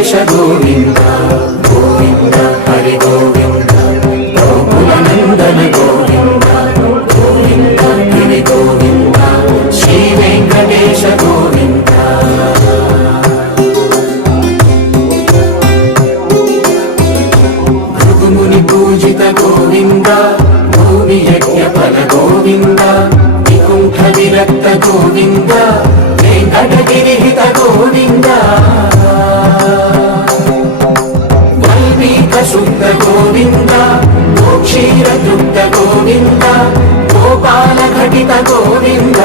వెంకటేశ గోవింద గోవింద హరి గోవింద గోకుల నందన గోవింద గోవింద హరి గోవింద శ్రీ వెంకటేశ గోవింద భృగుముని పూజిత గోవింద భూమి యజ్ఞ ఫల గోవింద వికుంఠ విరక్త గోవింద వెంకటగిరిహిత గోవింద వల్మీక శుద్ధ గోవింద గోక్షీర తృప్త గోవింద గోపాల ఘటిత గోవింద